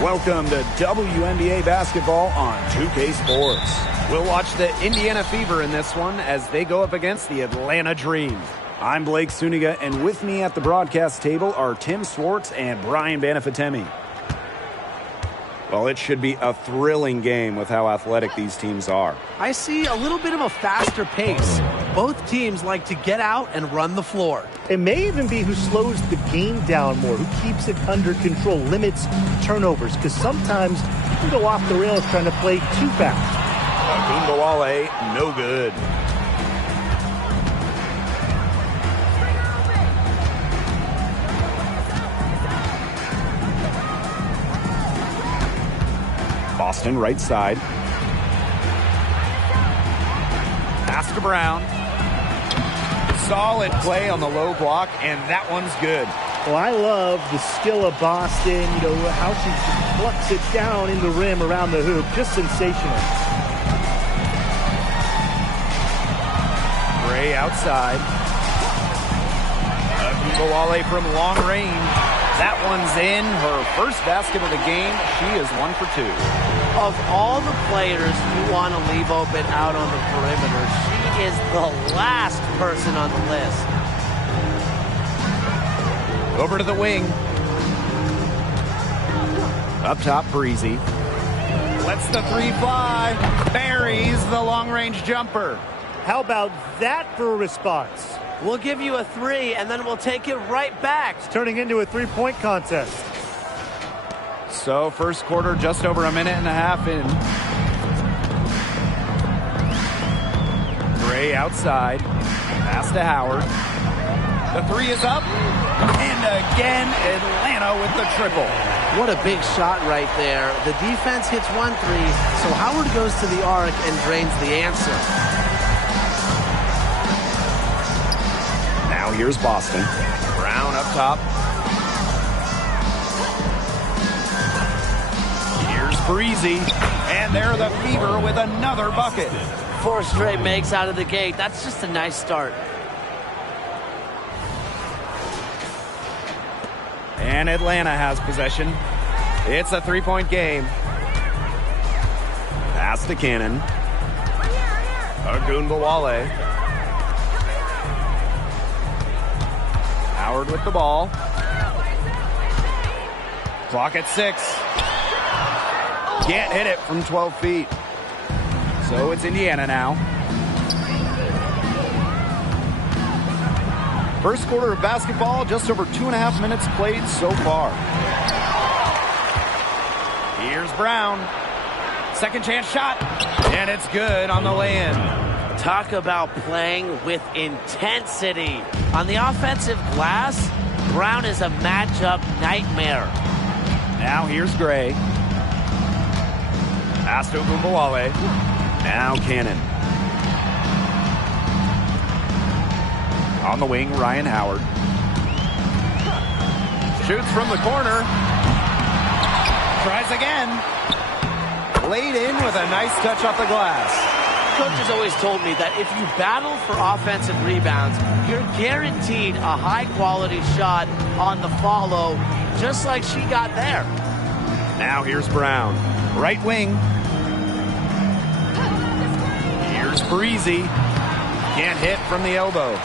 Welcome to WNBA basketball on 2K Sports. We'll watch the Indiana Fever in this one as they go up against the Atlanta Dream. I'm Blake Suniga, and with me at the broadcast table are Tim Swartz and Brian Banafitemi. Well, it should be a thrilling game with how athletic these teams are. I see a little bit of a faster pace. Both teams like to get out and run the floor. It may even be who slows the game down more, who keeps it under control, limits turnovers, because sometimes you can go off the rails trying to play too fast. Agumbawale, no good. Boston right side. Pass to Brown. Solid play on the low block, and that one's good. Well, I love the skill of Boston, how she plucks it down in the rim around the hoop. Just sensational. Gray outside. Agumbawale from long range. That one's in. Her first basket of the game. She is 1 for 2. Of all the players you want to leave open out on the perimeter, she is the last person on the list. Over to the wing. Up top, Breezy. Lets the three fly. Buries the long-range jumper. How about that for a response? We'll give you a 3, and then we'll take it right back. It's turning into a three-point contest. So, first quarter, just over a minute and a half in. Gray outside. Pass to Howard. The 3 is up. And again, Atlanta with the triple. What a big shot right there. The defense hits 1 3, so Howard goes to the arc and drains the answer. Now here's Boston. Brown up top. Here's Breezy. And there the Fever with another bucket. 4 straight makes out of the gate. That's just a nice start. And Atlanta has possession. It's a three-point game. Pass to Cannon. Agumbawale. Howard with the ball. Clock at 6. Can't hit it from 12 feet. So it's Indiana now. First quarter of basketball, just over 2.5 minutes played so far. Here's Brown. Second chance shot. And it's good on the lay-in. Talk about playing with intensity. On the offensive glass, Brown is a matchup nightmare. Now here's Gray. Pass to Agumbawale. Now Cannon. On the wing, Ryan Howard. Shoots from the corner. Tries again. Laid in with a nice touch off the glass. Coach has always told me that if you battle for offensive rebounds, you're guaranteed a high-quality shot on the follow, just like she got there. Now here's Brown. Right wing. Here's Breezy. Can't hit from the elbow.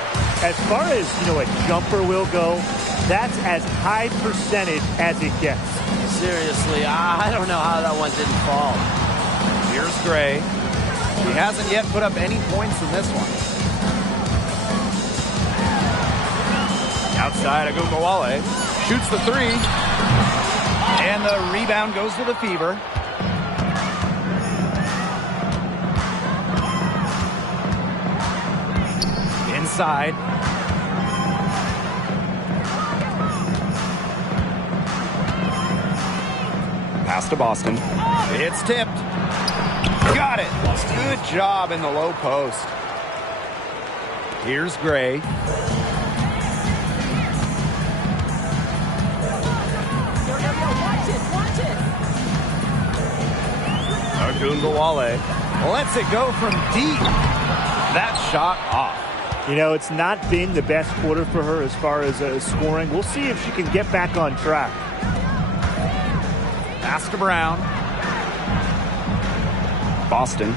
As far as, a jumper will go, that's as high percentage as it gets. Seriously, I don't know how that one didn't fall. Here's Gray. He hasn't yet put up any points in this one. Outside, Agumbawale shoots the 3. And the rebound goes to the Fever. Inside. Pass to Boston. It's tipped. Got it. Good job in the low post. Here's Gray. Agumbawale lets it go from deep. That shot off. It's not been the best quarter for her as far as scoring. We'll see if she can get back on track. Pass to Brown. Boston.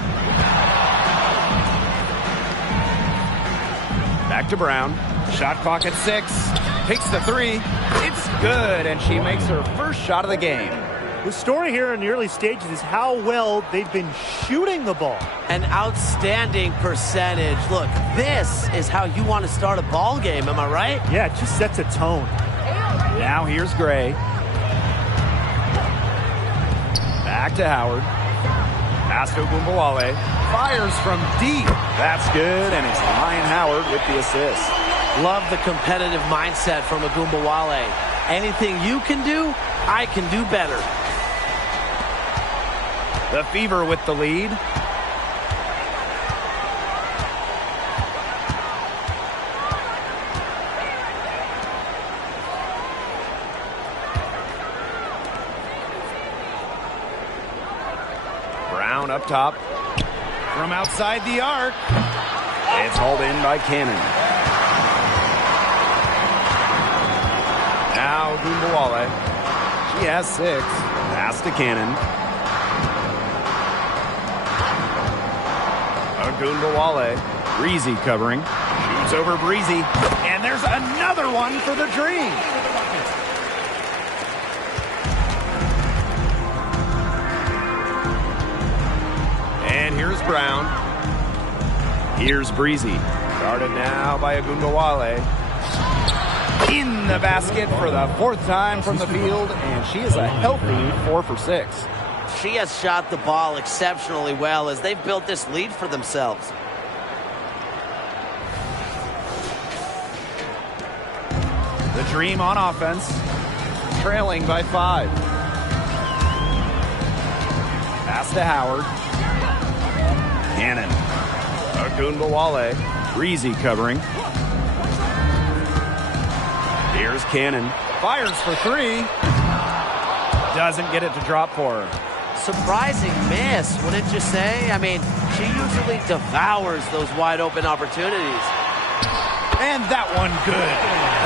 Back to Brown. Shot clock at 6. Takes the 3. It's good, and she makes her first shot of the game. The story here in the early stages is how well they've been shooting the ball. An outstanding percentage. Look, this is how you want to start a ball game, am I right? Yeah, it just sets a tone. Now here's Gray. Back to Howard. Pass to Ogunbowale. Fires from deep. That's good, and it's Ryan Howard with the assist. Love the competitive mindset from Ogunbowale. Anything you can do, I can do better. The Fever with the lead. Brown up top. From outside the arc. It's hauled in by Cannon. Now Ogunbowale. She has 6. Pass to Cannon. Ogunbowale. Breezy covering. Shoots over Breezy. And there's another one for the Dream. And here's Brown. Here's Breezy. Guarded now by Ogunbowale. In the basket for the 4th time from the field. And she is a healthy 4 for 6. She has shot the ball exceptionally well as they've built this lead for themselves. The Dream on offense, trailing by 5. Pass to Howard. Cannon. Ogunbowale. Breezy covering. Here's Cannon. Fires for 3. Doesn't get it to drop for her. Surprising miss, wouldn't you say? I mean, she usually devours those wide open opportunities. And that one good.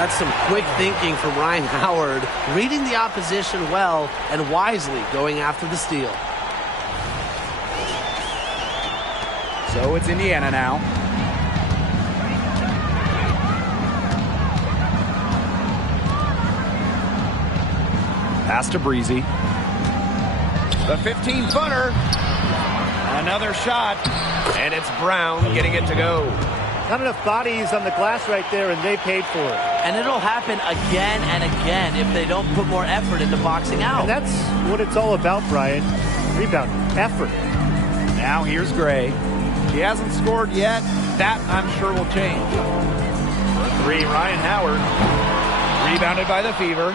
That's some quick thinking from Ryan Howard, reading the opposition well and wisely going after the steal. So it's Indiana now. Pass to Breezy. The 15-footer. Another shot. And it's Brown getting it to go. Not enough bodies on the glass right there, and they paid for it. And it'll happen again and again if they don't put more effort into boxing out. And that's what it's all about, Brian. Rebound, effort. Now here's Gray. She hasn't scored yet. That, I'm sure, will change. For 3, Ryan Howard. Rebounded by the Fever.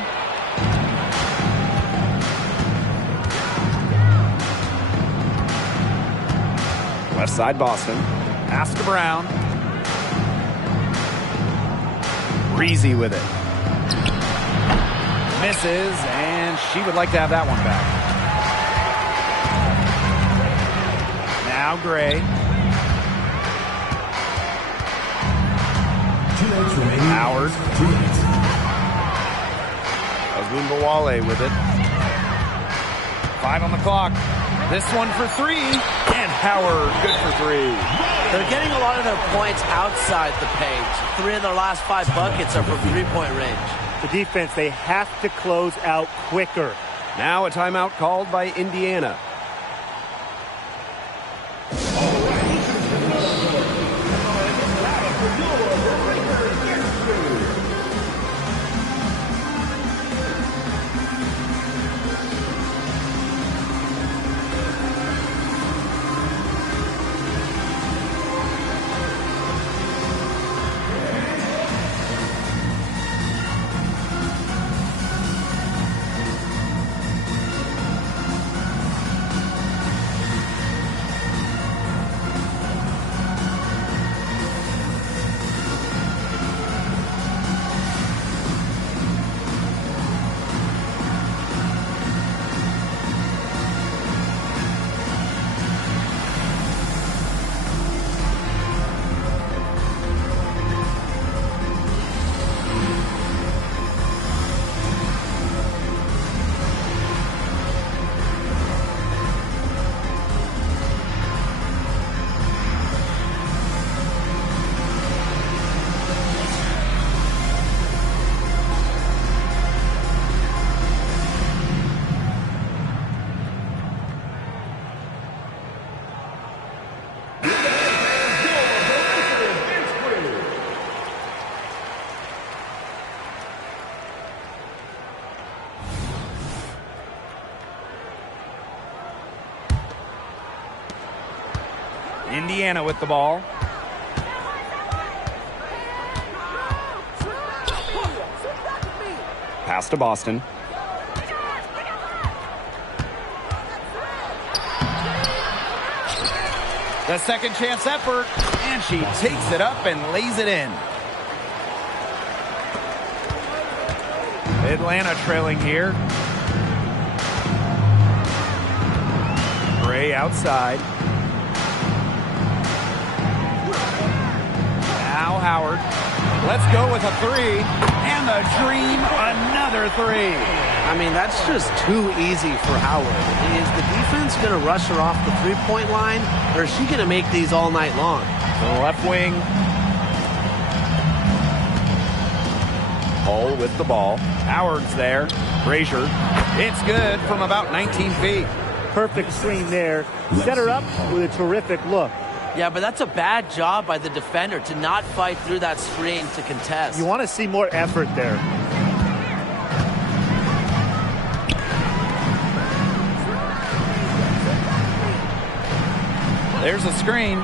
Left side Boston. Pass to Brown. Breezy with it. Misses, and she would like to have that one back. Now Gray. Howard. Ogunbowale with it. 5 on the clock. This one for 3, and Howard good for 3. They're getting a lot of their points outside the paint. 3 of their last 5 buckets are from three-point range. The defense, they have to close out quicker. Now a timeout called by Indiana. Indiana with the ball. Pass to Boston. The second chance effort, and she takes it up and lays it in. Atlanta trailing here. Gray outside. Now Howard. Let's go with a three. And the Dream, another three. I mean, that's just too easy for Howard. Is the defense going to rush her off the three-point line, or is she going to make these all night long? The left wing. Hull with the ball. Howard's there. Frazier. It's good from about 19 feet. Perfect screen there. Set her up with a terrific look. Yeah, but that's a bad job by the defender to not fight through that screen to contest. You want to see more effort there. There's a screen.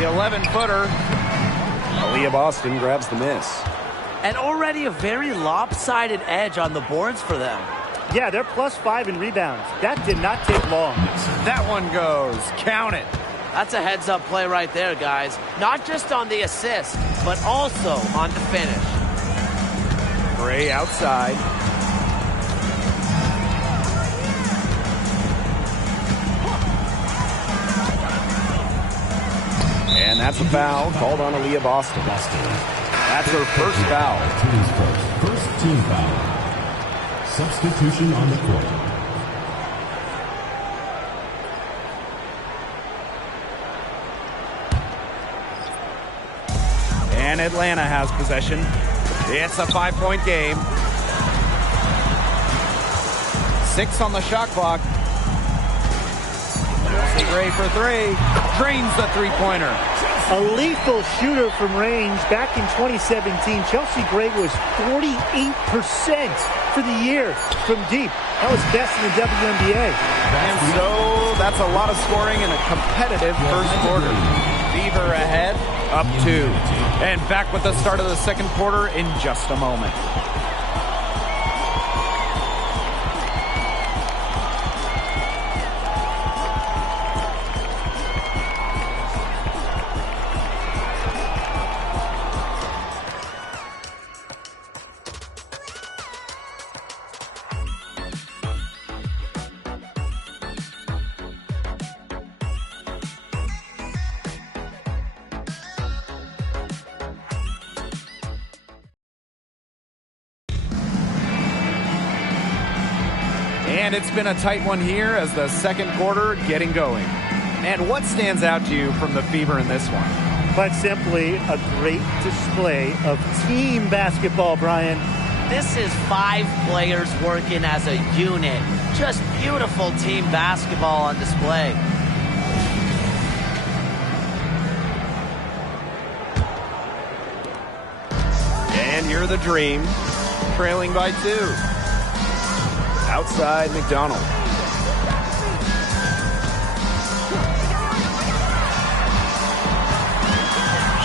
The 11-footer. Aaliyah Boston grabs the miss. And already a very lopsided edge on the boards for them. Yeah, they're +5 in rebounds. That did not take long. That one goes. Count it. That's a heads-up play right there, guys. Not just on the assist, but also on the finish. Gray outside. And that's a foul called on Aaliyah Boston. That's her first foul. First team foul. Substitution on the court. And Atlanta has possession. It's a 5-point game. 6 on the shot clock. Chelsea Gray for three. Drains the three-pointer. A lethal shooter from range. Back in 2017, Chelsea Gray was 48% for the year from deep. That was best in the WNBA. And so that's a lot of scoring in a competitive first quarter. Fever ahead, up 2. And back with the start of the second quarter in just a moment. And it's been a tight one here as the second quarter getting going. And what stands out to you from the Fever in this one? Quite simply, a great display of team basketball, Brian. This is 5 players working as a unit. Just beautiful team basketball on display. And here are the Dream, trailing by 2. Outside McDonald.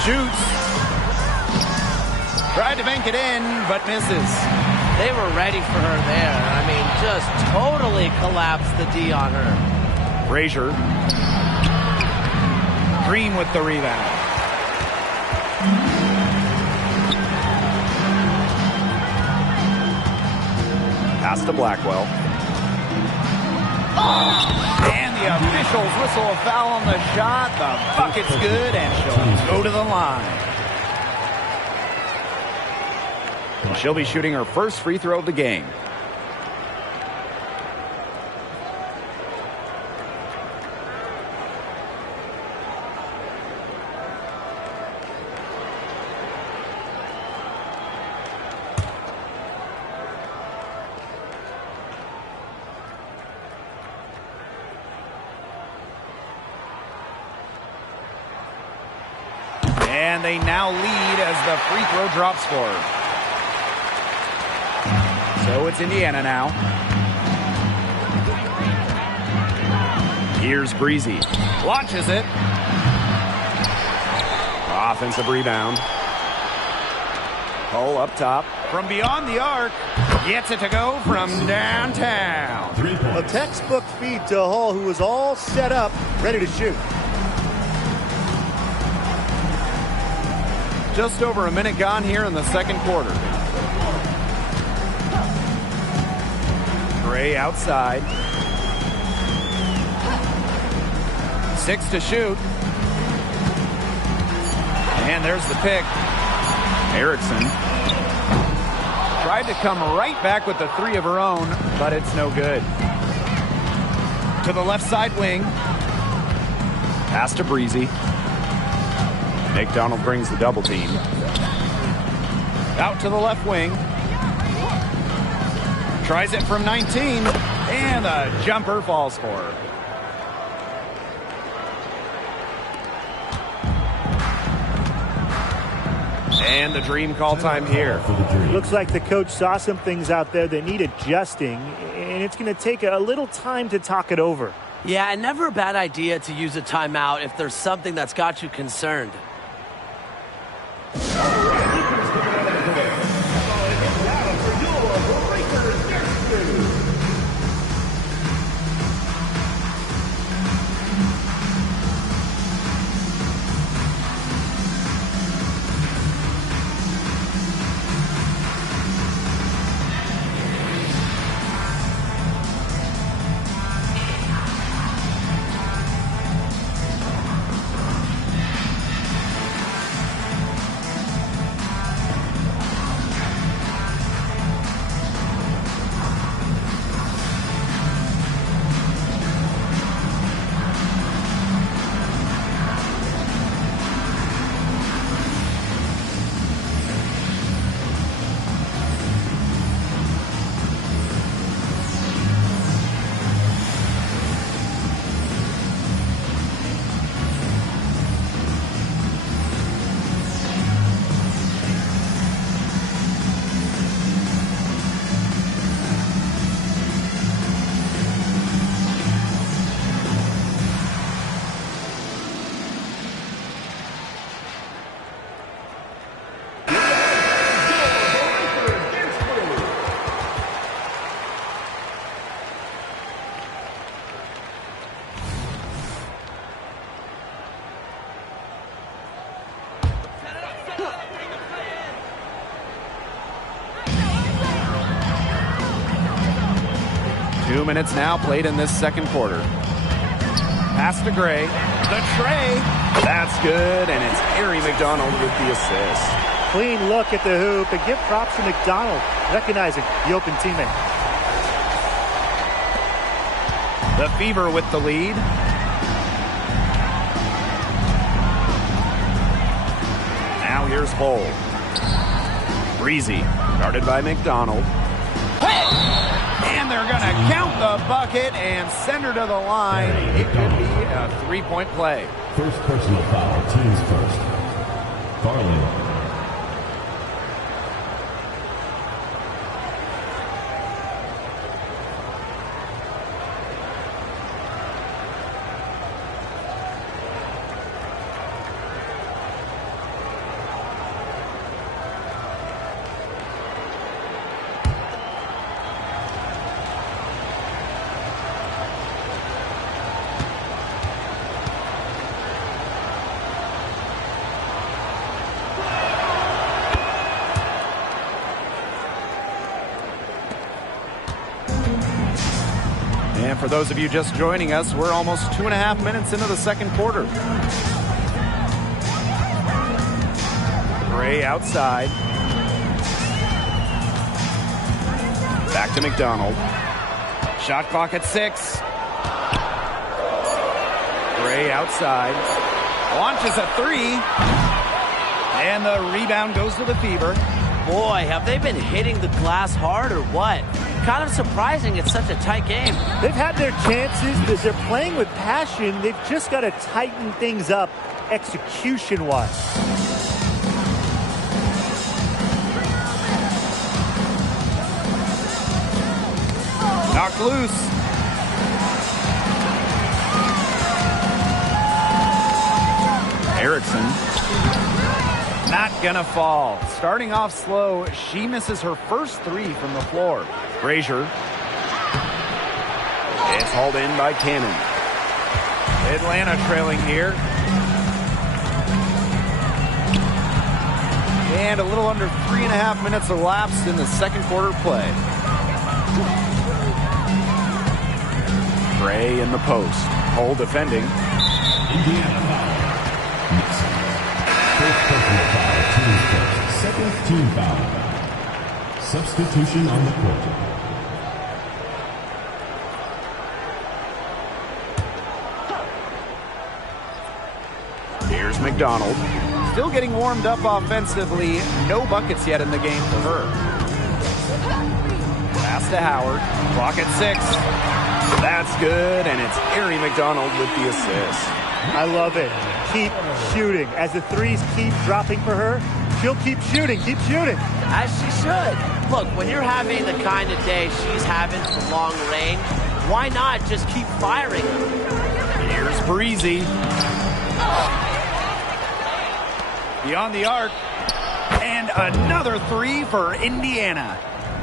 Shoots. Tried to bank it in, but misses. They were ready for her there. I mean, just totally collapsed the D on her. Frazier. Dream with the rebound. Pass to Blackwell. And the officials whistle a foul on the shot. The bucket's good, and she'll go to the line. She'll be shooting her first free throw of the game. And they now lead as the free throw drop scorer. So it's Indiana now. Here's Breezy. Launches it. Offensive rebound. Hull up top. From beyond the arc. Gets it to go from downtown. A textbook feed to Hull, who was all set up, ready to shoot. Just over a minute gone here in the second quarter. Gray outside. 6 to shoot. And there's the pick. Erickson tried to come right back with the 3 of her own, but it's no good. To the left side wing. Pass to Breezy. McDonald brings the double team. Out to the left wing. Tries it from 19. And the jumper falls for her. And the Dream call time here. Looks like the coach saw some things out there that need adjusting, and it's going to take a little time to talk it over. Yeah, and never a bad idea to use a timeout if there's something that's got you concerned. 2 minutes now played in this second quarter. Pass to Gray. The tray. That's good, and it's Harry McDonald with the assist. Clean look at the hoop, and give props to McDonald, recognizing the open teammate. The Fever with the lead. Now here's Hull. Breezy, guarded by McDonald. And they're going to count the bucket and send her to the line. It could be a three-point play. First personal foul, teams first. Farley. And for those of you just joining us, we're almost 2.5 minutes into the second quarter. Gray outside. Back to McDonald. Shot clock at 6. Gray outside. Launches a 3. And the rebound goes to the Fever. Boy, have they been hitting the glass hard or what? Kind of surprising it's such a tight game. They've had their chances, but they're playing with passion. They've just got to tighten things up execution-wise. Knocked loose. Erickson. Not gonna fall. Starting off slow, she misses her first three from the floor. Frazier. It's hauled in by Cannon. Atlanta trailing here. And a little under 3.5 minutes elapsed in the second quarter play. Gray in the post. Cole defending. Indiana foul. Nixon. First personal foul, team first. Second team foul. Substitution on the court. Here's McDonald. Still getting warmed up offensively. No buckets yet in the game for her. Pass to Howard. Clock at 6. That's good, and it's Ari McDonald with the assist. I love it. Keep shooting. As the threes keep dropping for her, she'll keep shooting. Keep shooting. As she should. Look, when you're having the kind of day she's having from long range, why not just keep firing? Here's Breezy. Beyond the arc. And another three for Indiana.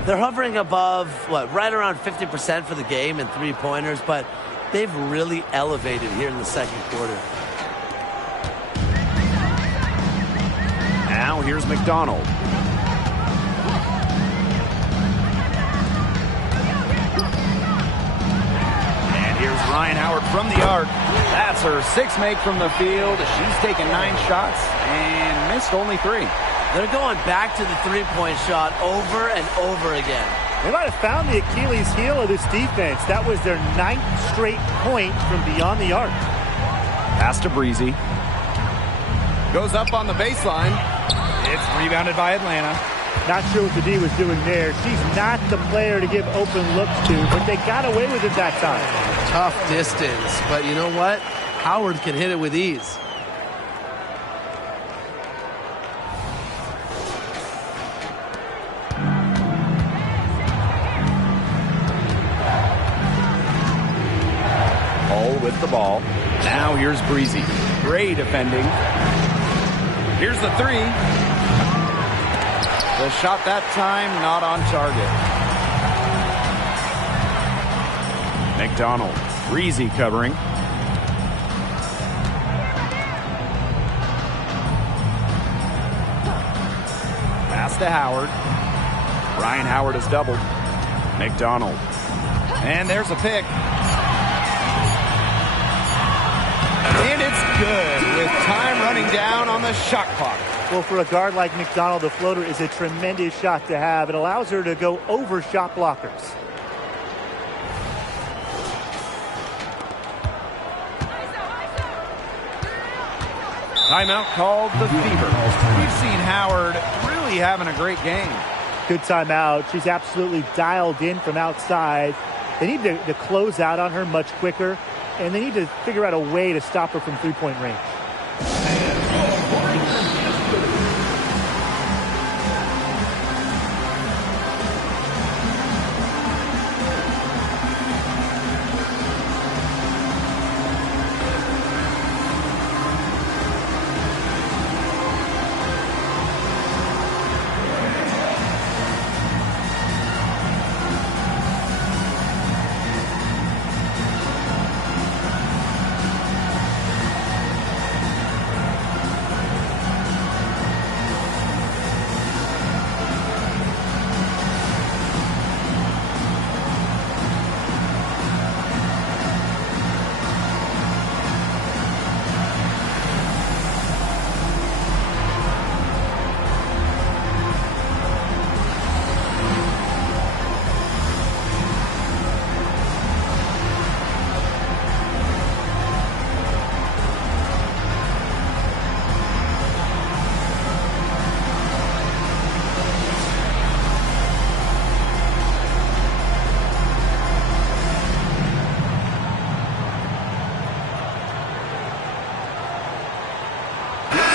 They're hovering above, right around 50% for the game in three-pointers, but they've really elevated here in the second quarter. Now here's McDonald. And here's Ryan Howard from the arc. That's her 6th make from the field. She's taken 9 shots and missed only 3. They're going back to the three-point shot over and over again. They might have found the Achilles heel of this defense. That was their 9th straight point from beyond the arc. Pass to Breezy. Goes up on the baseline. It's rebounded by Atlanta. Not sure what the D was doing there. She's not the player to give open looks to, but they got away with it that time. Tough distance, but you know what? Howard can hit it with ease. With the ball. Now here's Breezy. Gray defending. Here's the 3. The shot that time not on target. McDonald. Breezy covering. Pass to Howard. Ryan Howard has doubled. McDonald. And there's a pick. And it's good with time running down on the shot clock. Well, for a guard like McDonald, the floater is a tremendous shot to have. It allows her to go over shot blockers. Timeout called the Fever. We've seen Howard really having a great game. Good timeout. She's absolutely dialed in from outside. They need to close out on her much quicker. And they need to figure out a way to stop her from three-point range.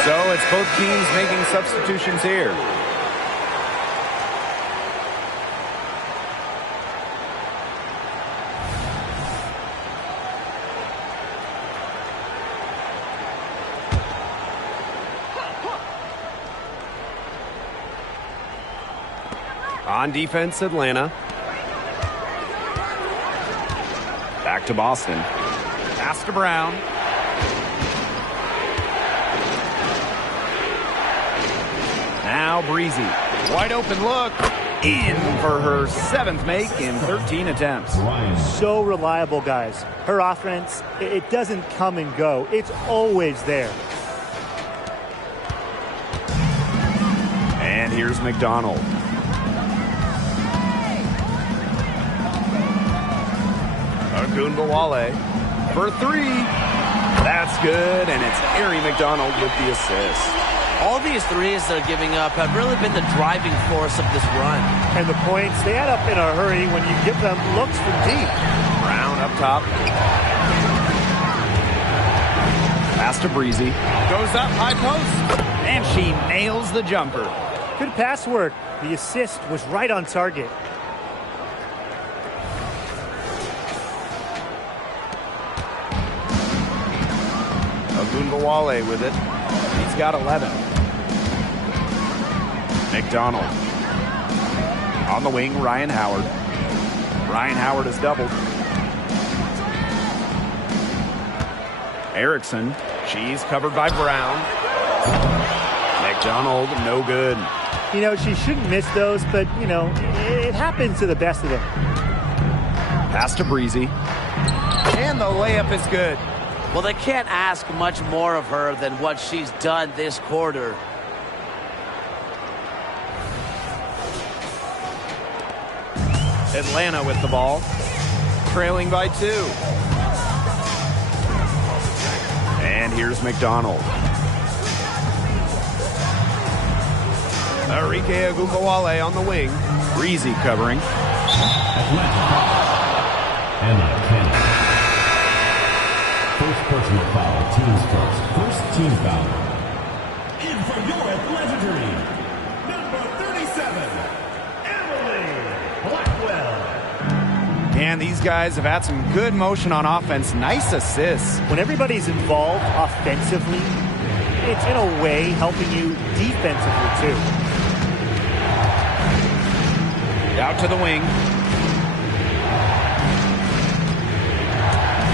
So it's both teams making substitutions here. On defense, Atlanta. Back to Boston. Pass to Brown. Now Breezy. Wide open look. In for her 7th make in 13 attempts. So reliable, guys. Her offense, it doesn't come and go. It's always there. And here's McDonald. Ogunbowale for 3. That's good, and it's Harry McDonald with the assist. All these threes they're giving up have really been the driving force of this run. And the points, they add up in a hurry when you give them looks from deep. Brown up top. Pass to Breezy. Goes up, high post. And she nails the jumper. Good pass work. The assist was right on target. Ogunbowale with it. He's got 11. McDonald. On the wing, Ryan Howard. Ryan Howard has doubled. Erickson. She's covered by Brown. McDonald, no good. You know, she shouldn't miss those, but, you know, it happens to the best of them. Pass to Breezy. And the layup is good. Well, they can't ask much more of her than what she's done this quarter. Atlanta with the ball. Trailing by 2. And here's McDonald. Arike Ogunbowale on the wing. Breezy covering. Emma Kennedy. First personal foul, team's first team foul. In for your Atlanta Dream, number 37, Emily Blackwell. And these guys have had some good motion on offense. Nice assists. When everybody's involved offensively, it's in a way helping you defensively too. Out to the wing.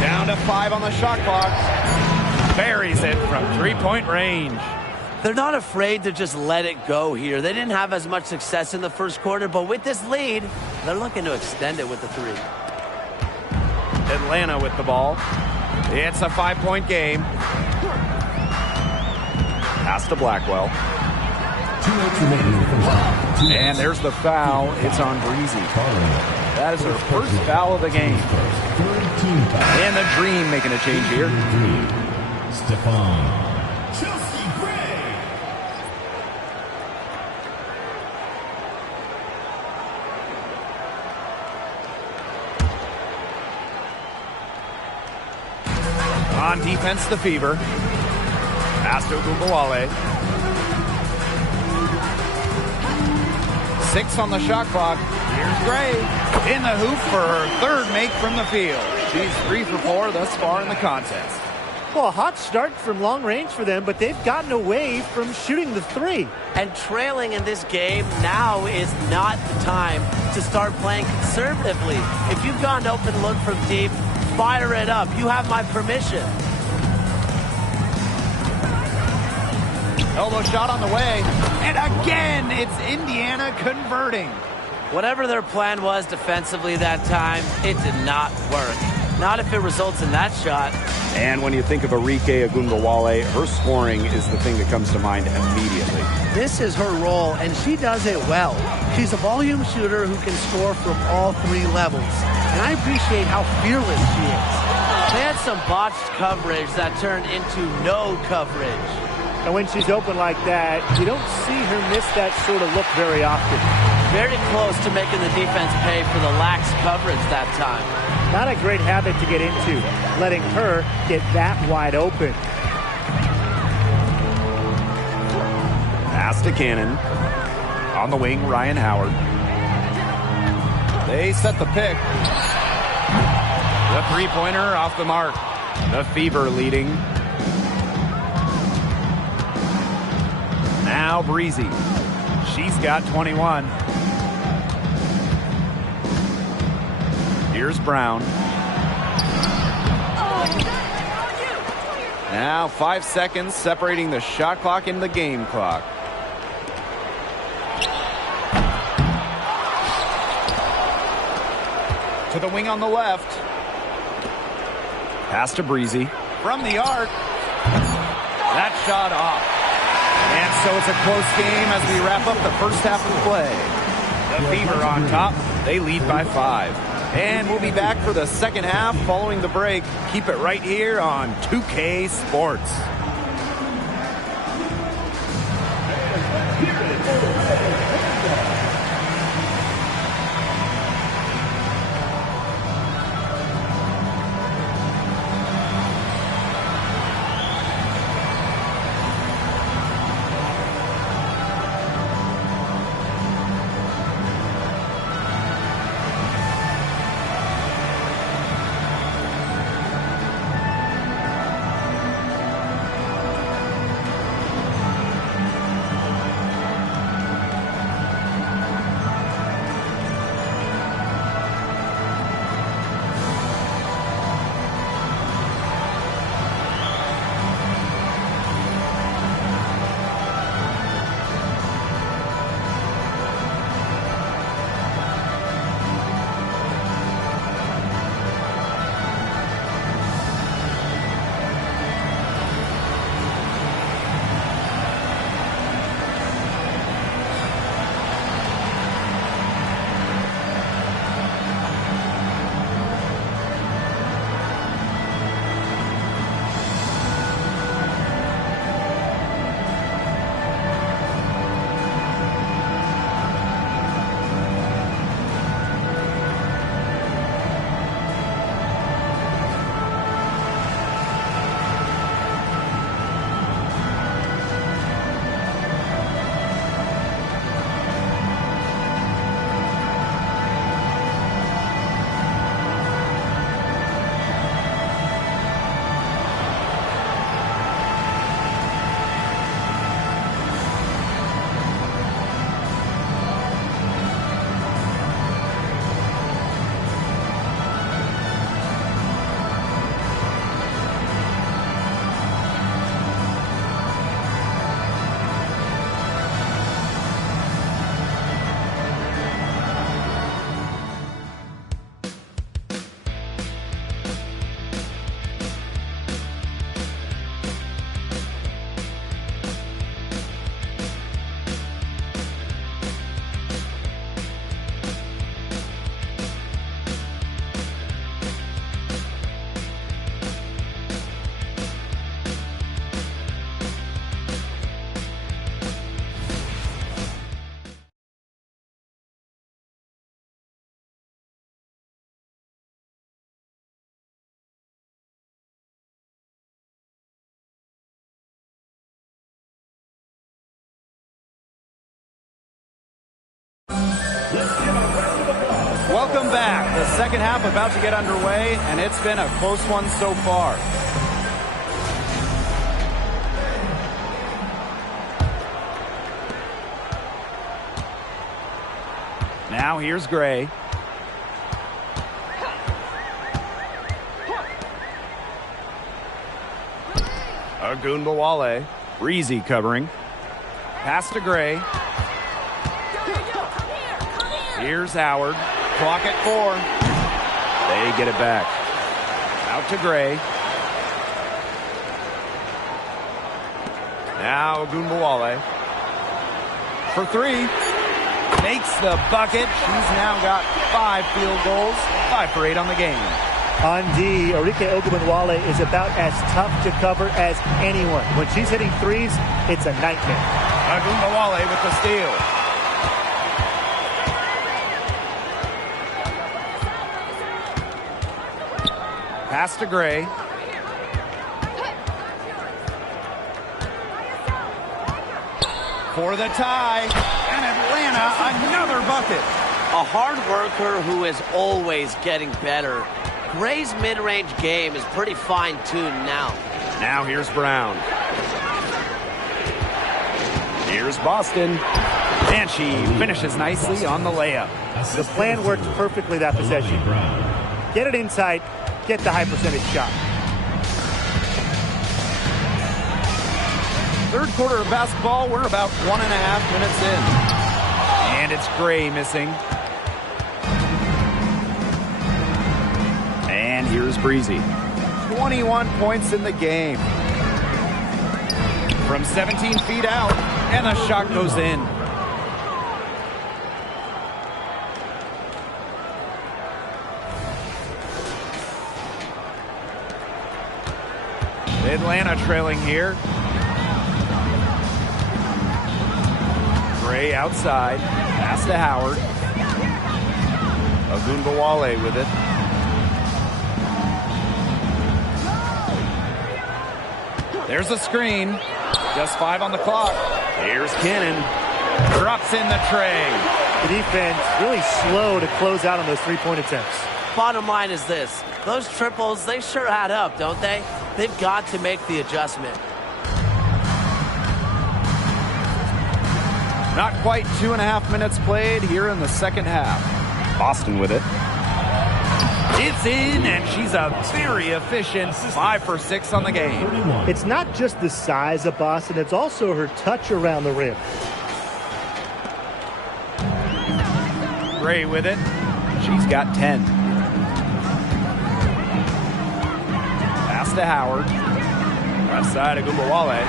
Down to 5 on the shot clock. Buries it from 3-point range. They're not afraid to just let it go here. They didn't have as much success in the first quarter, but with this lead, they're looking to extend it with the 3. Atlanta with the ball. It's a 5-point game. Pass to Blackwell. 2 minutes remaining in the first half. And there's the foul. It's on Breezy. That is her first foul of the game. And the Dream making a change here. Stephon Chelsea Gray. On defense, the Fever. Pass to Ogunbowale. 6 on the shot clock. Here's Gray in the hoop for her 3rd make from the field. She's 3 for 4 thus far in the contest. Well, a hot start from long range for them, but they've gotten away from shooting the 3. And trailing in this game now is not the time to start playing conservatively. If you've got an open look from deep, fire it up. You have my permission. Elbow shot on the way. And again, it's Indiana converting. Whatever their plan was defensively that time, it did not work. Not if it results in that shot. And when you think of Arike Ogunbowale, her scoring is the thing that comes to mind immediately. This is her role, and she does it well. She's a volume shooter who can score from all 3 levels. And I appreciate how fearless she is. They had some botched coverage that turned into no coverage. And when she's open like that, you don't see her miss that sort of look very often. Very close to making the defense pay for the lax coverage that time. Not a great habit to get into, letting her get that wide open. Pass to Cannon. On the wing, Ryan Howard. They set the pick. The 3-pointer off the mark. The Fever leading. Now Breezy. She's got 21. Here's Brown. Now 5 seconds separating the shot clock and the game clock. To the wing on the left. Pass to Breezy. From the arc. That shot off. And so it's a close game as we wrap up the first half of play. The Fever on top. They lead by 5. And we'll be back for the second half following the break. Keep it right here on 2K Sports. Welcome back. The second half about to get underway, and it's been a close one so far. Now here's Gray. Agunbawale. Breezy covering. Pass to Gray. Here's Howard. Clock at 4. They get it back. Out to Gray. Now Agunbawale. For 3. Makes the bucket. She's now got 5 field goals. 5 for 8 on the game. On D, Arike Ogunbowale is about as tough to cover as anyone. When she's hitting threes, it's a nightmare. Agunbawale with the steal. Pass to Gray. For the tie. And Atlanta, another bucket. A hard worker who is always getting better. Gray's mid-range game is pretty fine-tuned now. Now here's Brown. Here's Boston. And she finishes nicely on the layup. The plan worked perfectly that possession. Get it inside. Get the high percentage shot. Third quarter of basketball, we're about 1.5 minutes in. And it's Gray missing. And here's Breezy. 21 points in the game. From 17 feet out, and the shot goes in. Atlanta trailing here. Gray outside. Pass to Howard. Ogunbowale with it. There's a screen. Just 5 on the clock. Here's Cannon. Drops in the tray. The defense really slow to close out on those three-point attempts. Bottom line is this. Those triples, they sure add up, don't they? They've got to make the adjustment. Not quite 2.5 minutes played here in the second half. Boston with it. It's in, and she's a very efficient 5 for 6 on the game. It's not just the size of Boston, it's also her touch around the rim. Gray with it. She's got 10. Pass to Howard. Left side of Ogunbowale.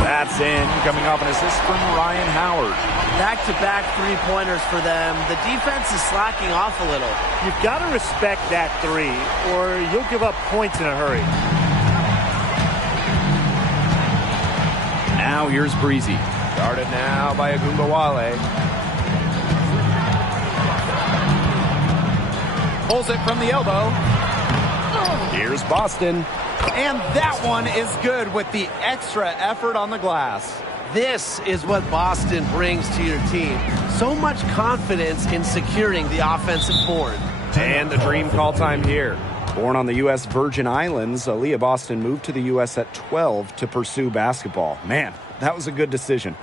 That's in, coming off an assist from Ryan Howard. Back-to-back three-pointers for them. The defense is slacking off a little. You've got to respect that three, or you'll give up points in a hurry. Now here's Breezy. Guarded now by Ogunbowale. Pulls it from the elbow. Here's Boston. And that one is good with the extra effort on the glass. This is what Boston brings to your team. So much confidence in securing the offensive board. And the dream call time here. Born on the U.S. Virgin Islands, Aaliyah Boston moved to the U.S. at 12 to pursue basketball. Man, that was a good decision.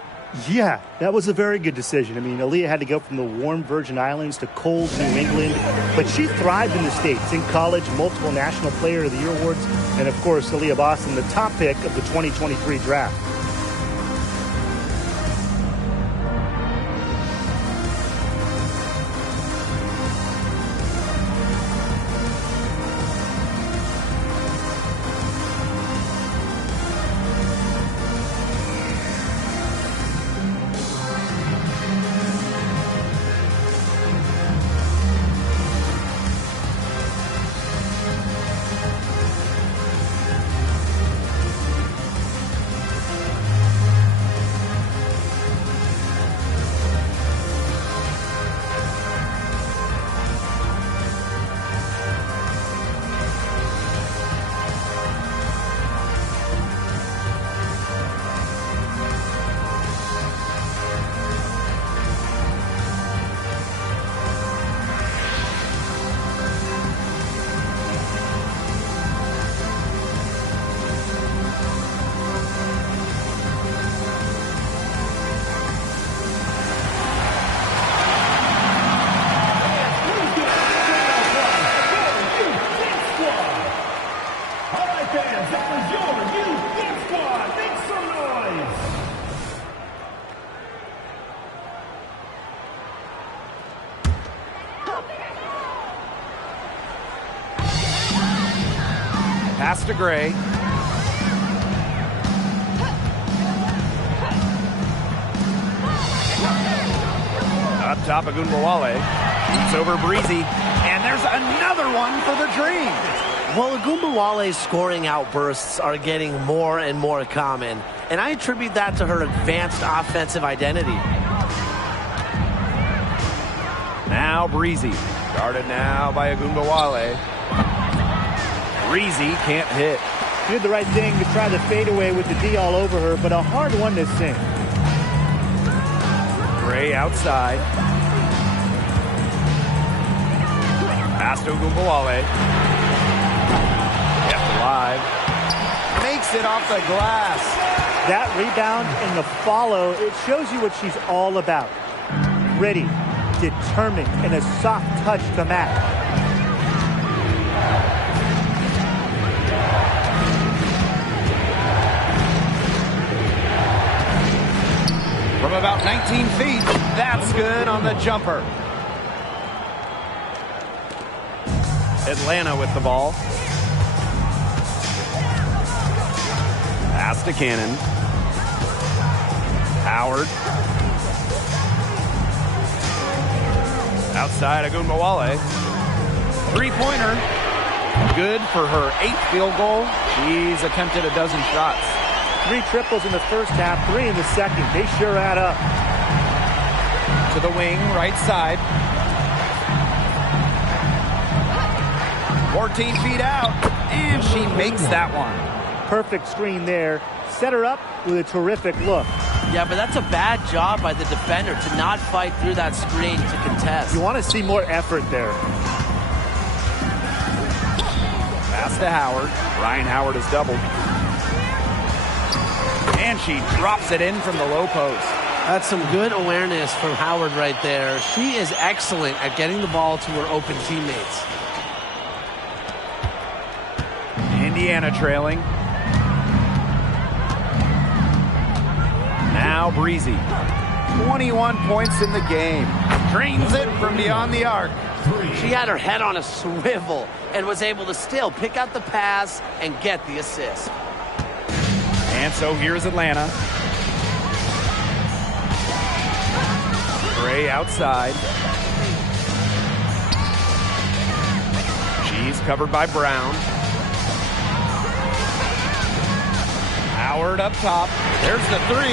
Yeah, that was a very good decision. I mean, Aaliyah had to go from the warm Virgin Islands to cold New England, but she thrived in the States. In college, multiple National Player of the Year awards, and of course, Aaliyah Boston, the top pick of the 2023 draft. Pass to Gray. Up top of Ogunbowale. It's over Breezy. And there's another one for the Dream. Well, Ogunbowale's scoring outbursts are getting more and more common, and I attribute that to her advanced offensive identity. Now Breezy. Guarded now by Ogunbowale. Breezy can't hit. Did the right thing to try the fadeaway with the D all over her, but a hard one to sink. Gray outside. Pass to Ogunbowale. Kept alive. Makes it off the glass. That rebound and the follow, it shows you what she's all about. Ready, determined, and a soft touch to match. From about 19 feet, that's good on the jumper. Atlanta with the ball. Pass to Cannon. Howard. Outside Agunbowale. Three-pointer. Good for her 8th field goal. She's attempted a dozen shots. 3 triples in the first half, 3 in the second. They sure add up. To the wing, right side. 14 feet out, and she makes that one. Perfect screen there. Set her up with a terrific look. Yeah, but that's a bad job by the defender to not fight through that screen to contest. You want to see more effort there. Pass to Howard. Ryan Howard is doubled. And she drops it in from the low post. That's some good awareness from Howard right there. She is excellent at getting the ball to her open teammates. Indiana trailing. Now Breezy. 21 points in the game. Drains it from beyond the arc. She had her head on a swivel and was able to still pick out the pass and get the assist. And so here's Atlanta. Gray outside. She's covered by Brown. Howard up top. There's the 3.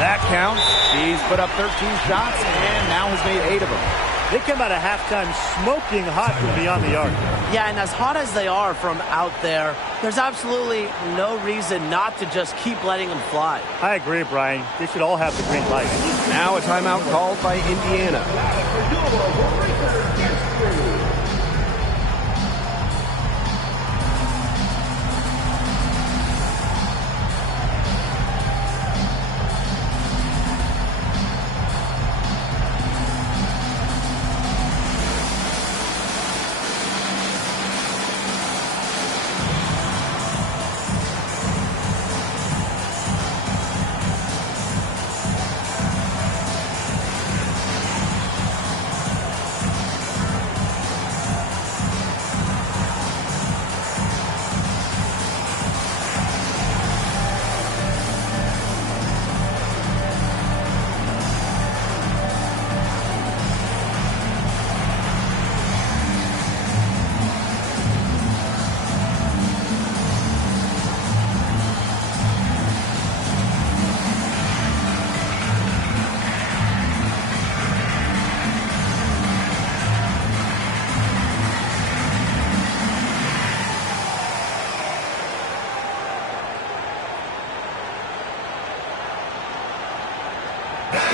That counts. She's put up 13 shots and now has made 8 of them. They come out of halftime smoking hot from beyond the arc. Yeah, and as hot as they are from out there, there's absolutely no reason not to just keep letting them fly. I agree, Brian. They should all have the green light. Now a timeout called by Indiana.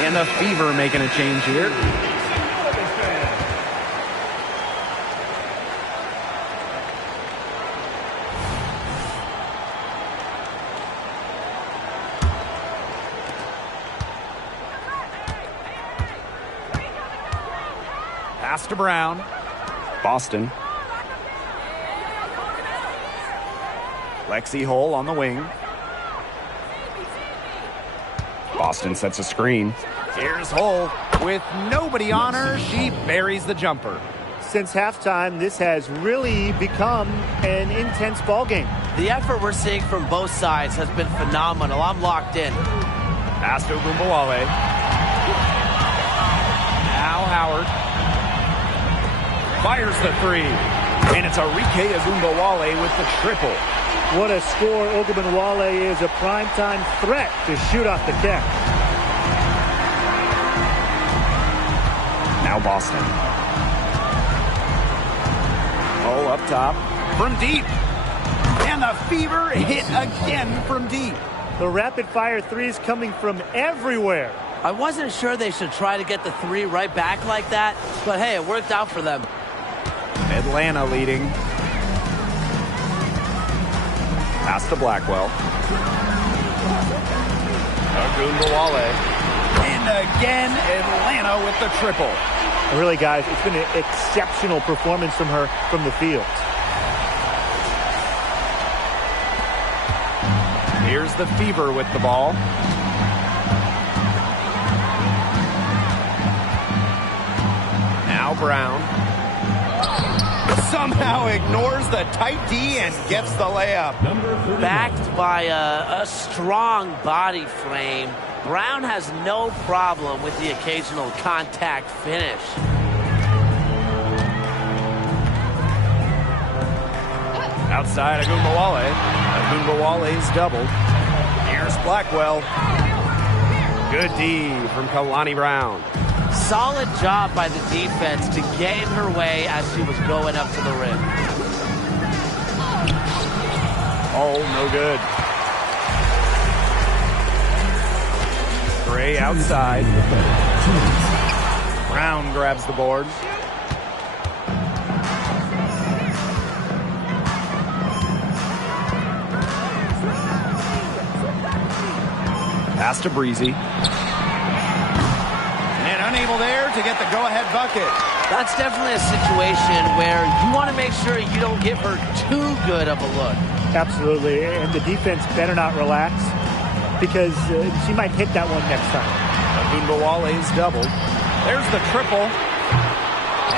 And the Fever making a change here. Pass to Brown. Boston. Lexi Hull on the wing. Boston sets a screen. Here's Hull. With nobody on her, she buries the jumper. Since halftime, this has really become an intense ball game. The effort we're seeing from both sides has been phenomenal. I'm locked in. Pass to Agunbowale. Now Howard. Fires the 3. And it's Arike Agunbowale with the triple. What a score. Ogunbowale is a primetime threat to shoot off the deck. Now Boston. Oh, up top. From deep. And the Fever hit again from deep. The rapid-fire threes coming from everywhere. I wasn't sure they should try to get the 3 right back like that, but hey, it worked out for them. Atlanta leading. Pass to Blackwell. Agunbowale. And again, Atlanta with the triple. Really, guys, it's been an exceptional performance from her from the field. Here's the Fever with the ball. Brown. Somehow ignores the tight D and gets the layup. Backed by a strong body frame, Brown has no problem with the occasional contact finish. Outside Agumbawale. Agumbawale's doubled. Here's Blackwell. Good D from Kalani Brown. Solid job by the defense to get in her way as she was going up to the rim. Oh, no good. Gray outside. Brown grabs the board. Pass to Breezy. And unable there to get the go-ahead bucket. That's definitely a situation where you want to make sure you don't give her too good of a look. Absolutely, and the defense better not relax because she might hit that one next time. Agumbawale's doubled. There's the triple.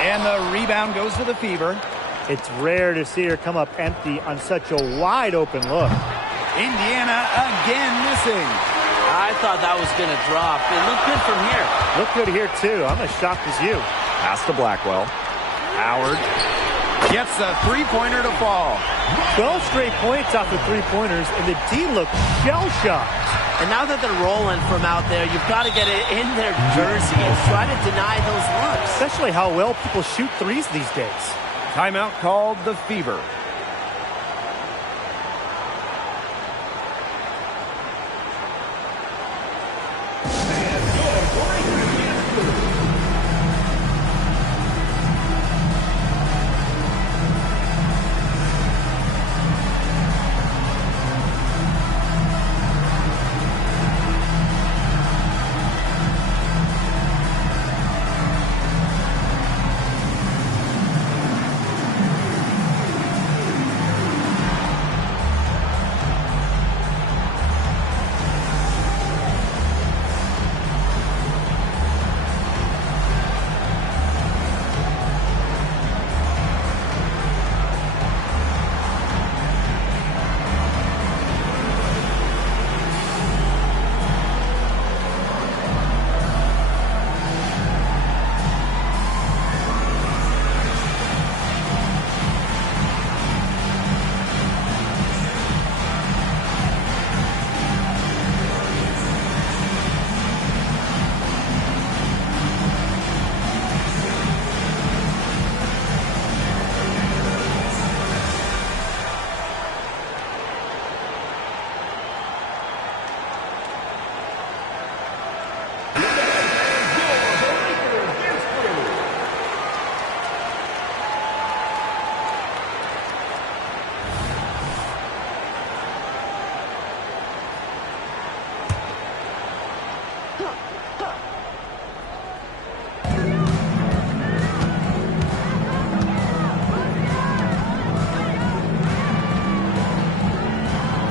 And the rebound goes to the Fever. It's rare to see her come up empty on such a wide-open look. Indiana again missing. I thought that was going to drop. It looked good from here. Looked good here, too. I'm as shocked as you. Pass to Blackwell. Howard gets a three-pointer to fall. 12 straight points off the three-pointers, and the D looked shell-shocked. And now that they're rolling from out there, you've got to get it in their jersey and try to deny those looks. Especially how well people shoot threes these days. Timeout called the Fever.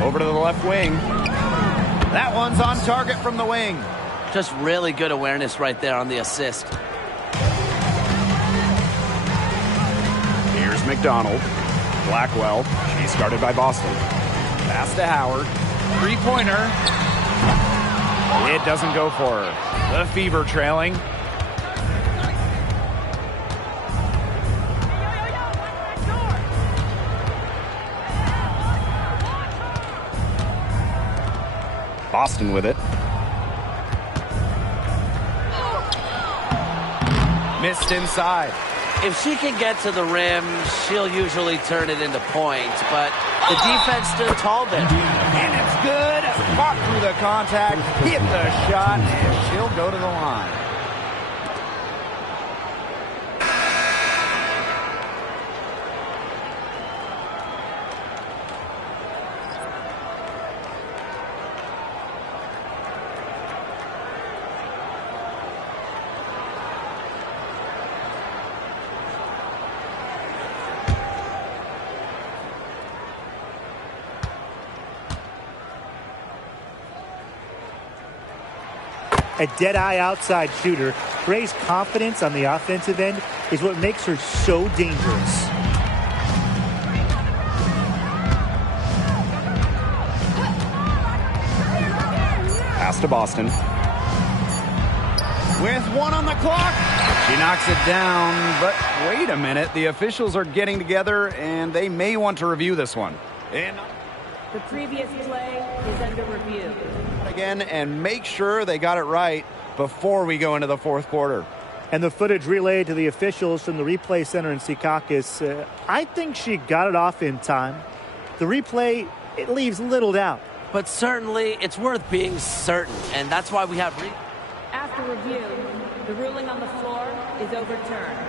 Over to the left wing. That one's on target from the wing. Just really good awareness right there on the assist. Here's McDonald. Blackwell. She's guarded by Boston. Pass to Howard. Three-pointer. It doesn't go for her. The Fever trailing. Boston with it. Missed inside. If she can get to the rim, she'll usually turn it into points, but the defense stood tall there. And it's good. Fought through the contact, hit the shot, and she'll go to the line. a dead-eye outside shooter. Gray's confidence on the offensive end is what makes her so dangerous. Pass to Boston. With 1 on the clock. She knocks it down, but wait a minute. The officials are getting together, and they may want to review this one. And the previous play is under review. Again, and make sure they got it right before we go into the fourth quarter. And the footage relayed to the officials from the replay center in Secaucus, I think she got it off in time. The replay, it leaves little doubt. But certainly, it's worth being certain, and that's why we have... After review, the ruling on the floor is overturned.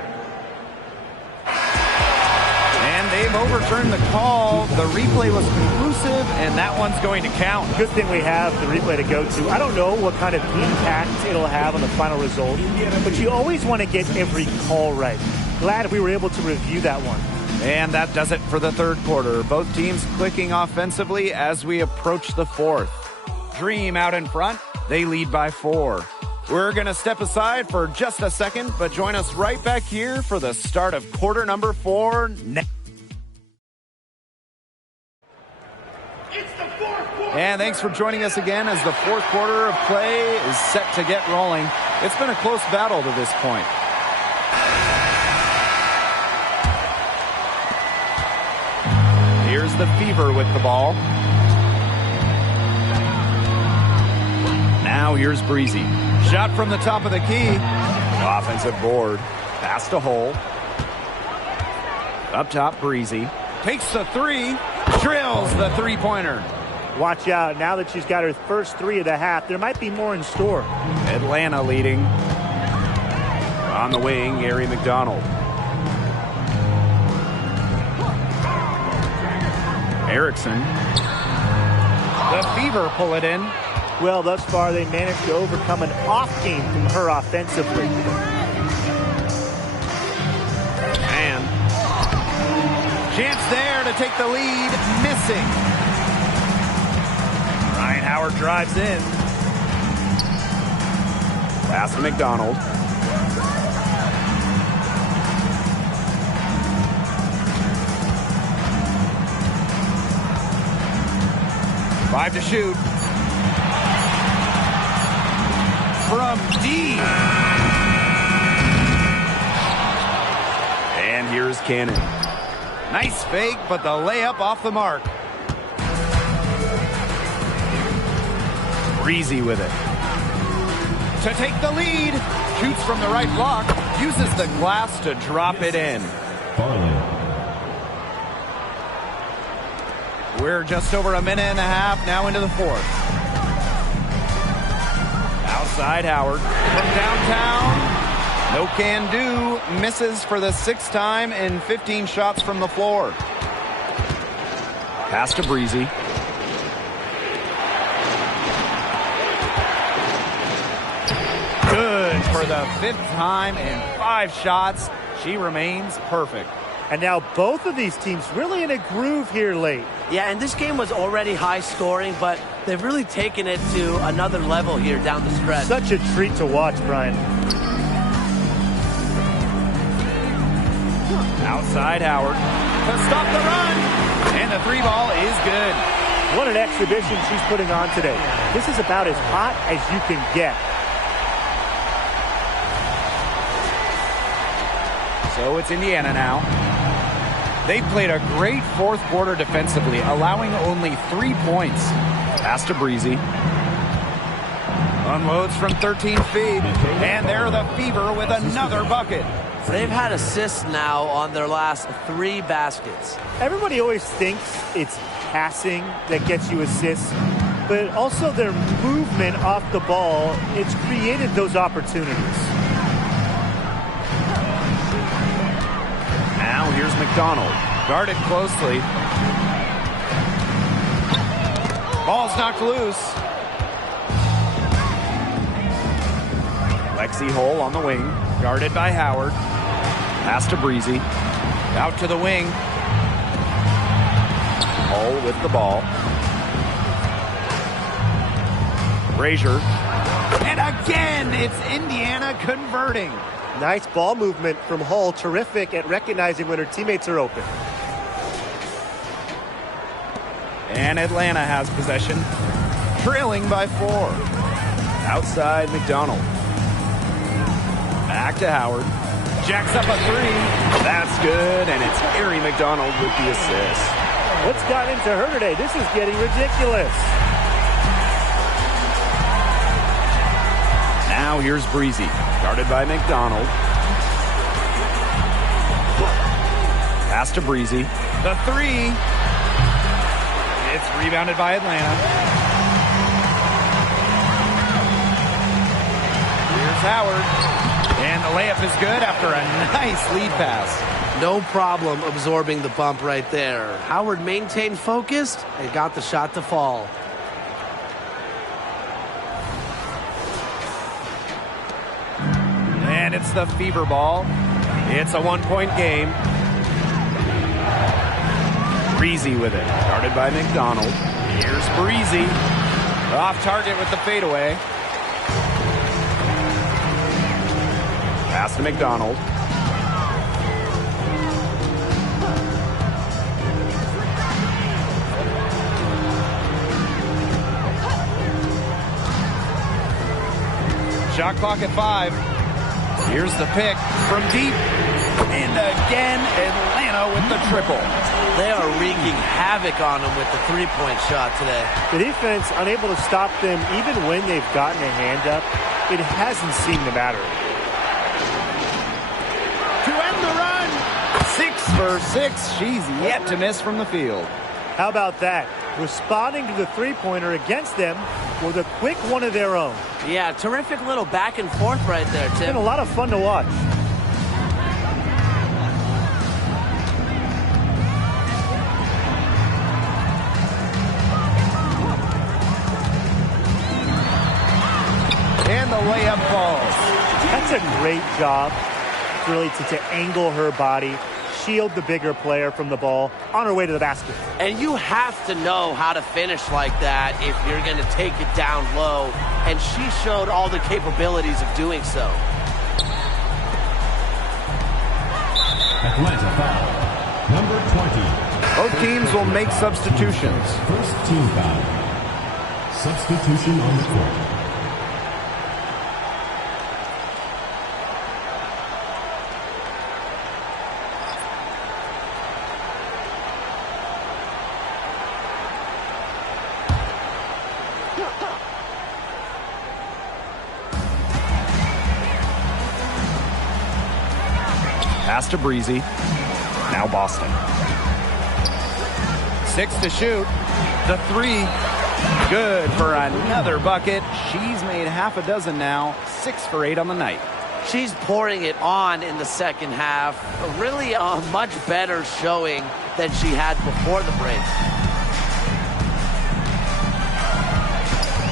And they've overturned the call. The replay was conclusive, and that one's going to count. Good thing we have the replay to go to. I don't know what kind of impact it'll have on the final result, but you always want to get every call right. Glad we were able to review that one. And that does it for the third quarter. Both teams clicking offensively as we approach the fourth. Dream out in front. They lead by 4. We're going to step aside for just a second, but join us right back here for the start of quarter number 4 next. And thanks for joining us again as the fourth quarter of play is set to get rolling. It's been a close battle to this point. Here's the Fever with the ball. Now here's Breezy. Shot from the top of the key. Offensive board. Pass to Hole. Up top, Breezy. Takes the 3. Drills the three-pointer. Watch out. Now that she's got her first 3 of the half, there might be more in store. Atlanta leading. On the wing, Gary McDonald. Erickson. The Fever pull it in. Well, thus far, they managed to overcome an off game from her offensively. And chance there to take the lead. Missing. Ryan Howard drives in. Pass to McDonald. Five to shoot. From deep. And here's Cannon. Nice fake, but the layup off the mark. Breezy with it. To take the lead. Shoots from the right block. Uses the glass to drop it in. Farley. We're just over a minute and a half now into the fourth. Outside Howard from downtown. No can do. Misses for the 6th time in 15 shots from the floor. Pass to Breezy. Good for the 5th time in 5 shots. She remains perfect. And now both of these teams really in a groove here late. Yeah, and this game was already high scoring, but they've really taken it to another level here down the stretch. Such a treat to watch, Brian. Outside Howard to stop the run. And the 3-ball is good. What an exhibition she's putting on today. This is about as hot as you can get. So it's Indiana now. They played a great fourth quarter defensively, allowing only 3 points. Pass to Breezy. Unloads from 13 feet. And they're the Fever with another bucket. They've had assists now on their last 3 baskets. Everybody always thinks it's passing that gets you assists, but also their movement off the ball, it's created those opportunities. Now here's McDonald. Guarded closely. Ball's knocked loose. Lexi Hole on the wing. Guarded by Howard. Pass to Breezy. Out to the wing. Hole with the ball. Brazier And again, it's Indiana converting. Nice ball movement from Hull. Terrific at recognizing when her teammates are open. And Atlanta has possession, trailing by 4. Outside McDonald. Back to Howard. Jacks up a 3. That's good, and it's Ari McDonald with the assist. What's got into her today? This is getting ridiculous. Now here's Breezy, guarded by McDonald. Pass to Breezy. The 3. It's rebounded by Atlanta. Here's Howard. And the layup is good after a nice lead pass. No problem absorbing the bump right there. Howard maintained focused and got the shot to fall. And it's the Fever ball. It's a 1-point game. Breezy with it. Guarded by McDonald. Here's Breezy. Off target with the fadeaway. Pass to McDonald. Shot clock at 5. Here's the pick from deep. And again, Atlanta with the triple. They are wreaking havoc on them with the three-point shot today. The defense unable to stop them even when they've gotten a hand up. It hasn't seemed to matter. To end the run. 6 for 6. She's yet to miss from the field. How about that? Responding to the three-pointer against them with a quick one of their own. Yeah, terrific little back and forth right there, Tim. Been a lot of fun to watch. And the layup falls. That's a great job, really, to angle her body, shield the bigger player from the ball on her way to the basket. And you have to know how to finish like that if you're going to take it down low. And she showed all the capabilities of doing so. Atlanta foul. Number 20. Both teams will make substitutions. First team foul. Substitution on the court. Pass to Breezy. Now Boston. 6 to shoot. The 3. Good for another bucket. She's made half a dozen now. 6 for 8 on the night. She's pouring it on in the second half. Really a much better showing than she had before the break.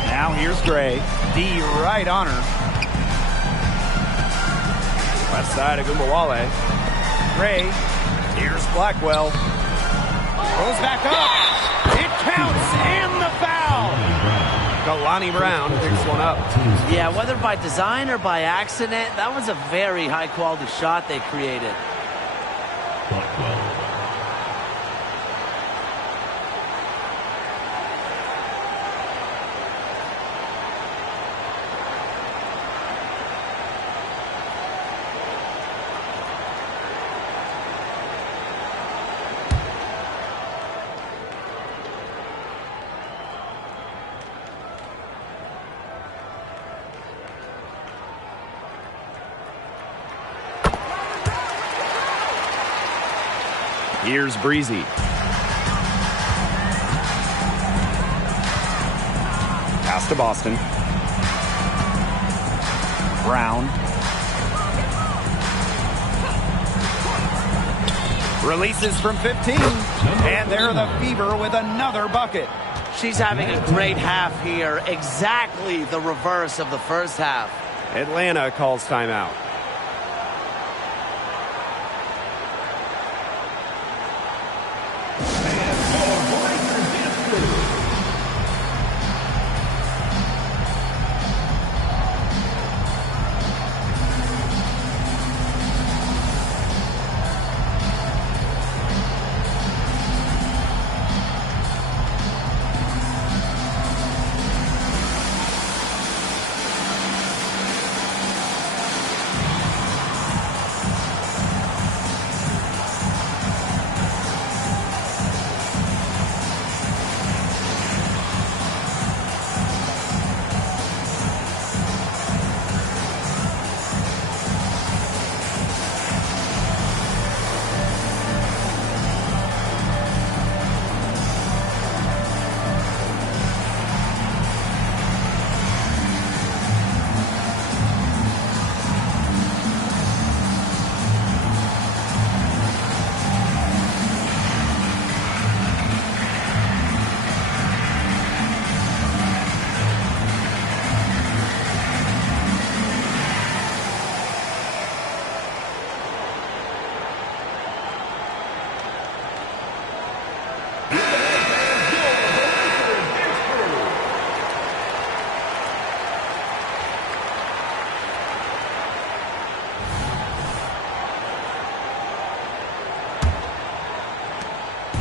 Now here's Gray. D right on her. Left side of Gumbawale. Gray. Here's Blackwell. Goes back up. It counts and the foul. Kalani Brown picks one up. Yeah, whether by design or by accident, that was a very high-quality shot they created. Blackwell. Here's Breezy. Pass to Boston. Brown. Releases from 15. And they're the Fever with another bucket. She's having a great half here. Exactly the reverse of the first half. Atlanta calls timeout.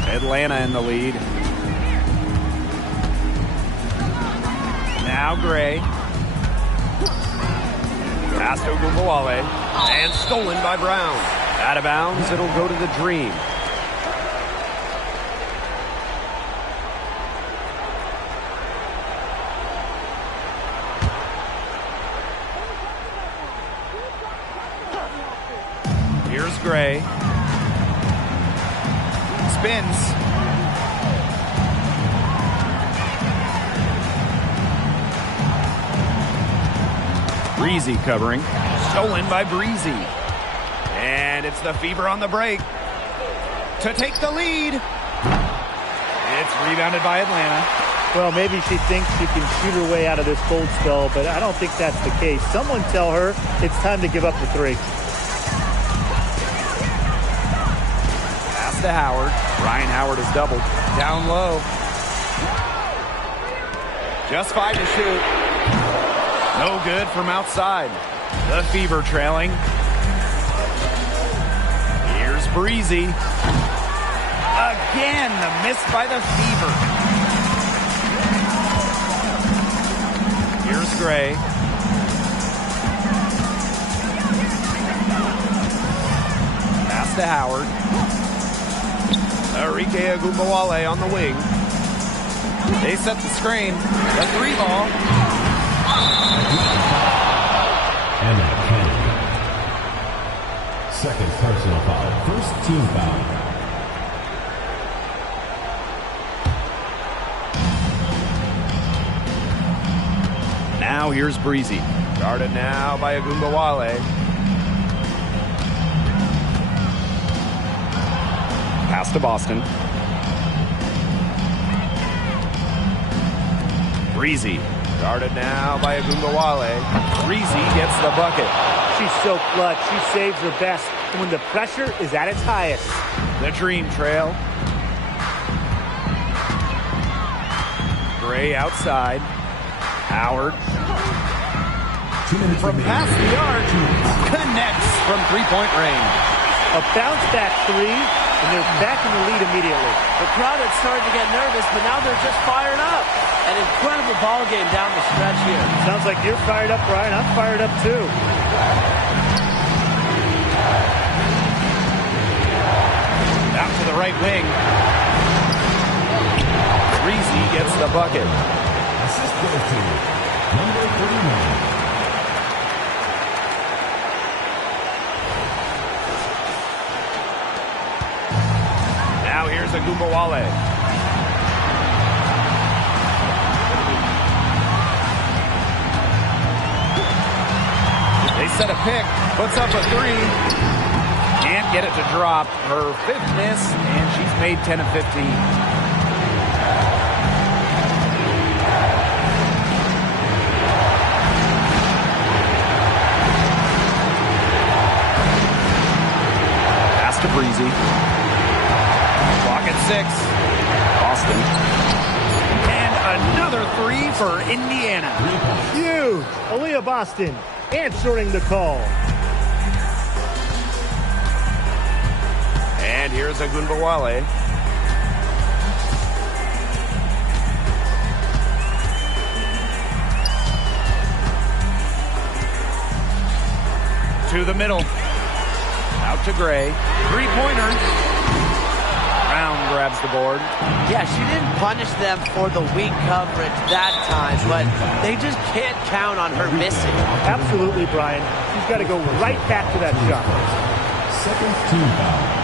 Atlanta in the lead. Now Gray. Pass to Ogunbowale. And stolen by Brown. Out of bounds, it'll go to the Dream. Here's Gray. Spins. Breezy covering. Stolen by Breezy. And it's the Fever on the break to take the lead. It's rebounded by Atlanta. Well, maybe she thinks she can shoot her way out of this cold spell, but I don't think that's the case. Someone tell her it's time to give up the three. Pass to Howard. Ryan Howard is doubled. Down low. Just 5 to shoot. No good from outside. The Fever trailing. Here's Breezy. Again, the miss by the Fever. Here's Gray. Pass to Howard. Arike Ogunbowale on the wing. They set the screen. The 3-ball. And that counted. Second personal foul. First team foul. Now here's Breezy. Guarded now by Ogunbowale. Pass to Boston. Breezy. Guarded now by Ogunbowale. Breezy gets the bucket. She's so clutch. She saves her best when the pressure is at its highest. The Dream trail. Gray outside. Howard. 2 minutes From past the arc. Connects from three-point range. A bounce-back three, and they're back in the lead immediately. The crowd had started to get nervous, but now they're just fired up. An incredible ball game down the stretch here. Sounds like you're fired up, Brian. I'm fired up, too. Out to the right wing. Breezy gets the bucket. Assist goes to number 39. Now here's Ogunbowale. They set a pick, puts up a three. Can't get it to drop. Her 5th miss, and she's made 10 of 15. Pass to Breezy. Clock at 6. Boston. And another three for Indiana. Huge. Aaliyah Boston answering the call. And here's Ogunbowale. To the middle. Out to Gray. Three-pointer. Brown grabs the board. Yeah, she didn't punish them for the weak coverage that time, but they just can't count on her missing. Absolutely, Brian. She's got to go right back to that shot. Second team foul.